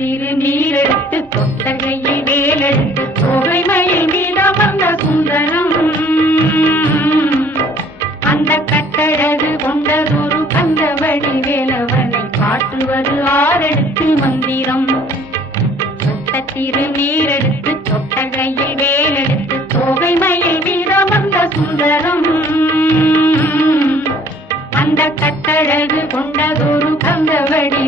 திருநீரெடுத்து தொட்டகையில் வேலெடுத்து தொகை மயில் மீதம் வந்த சுந்தரம் அந்த கட்டழகு கொண்டதொரு கந்தவடி வேலவனை காட்டுவது ஆரெடுத்து மந்திரம் தொட்ட திருநீரெடுத்து தொட்டகையில் வேலெடுத்து தொகை மயில் மீதம் வந்த சுந்தரம் அந்த கட்டழகு கொண்டதொரு கந்தவடி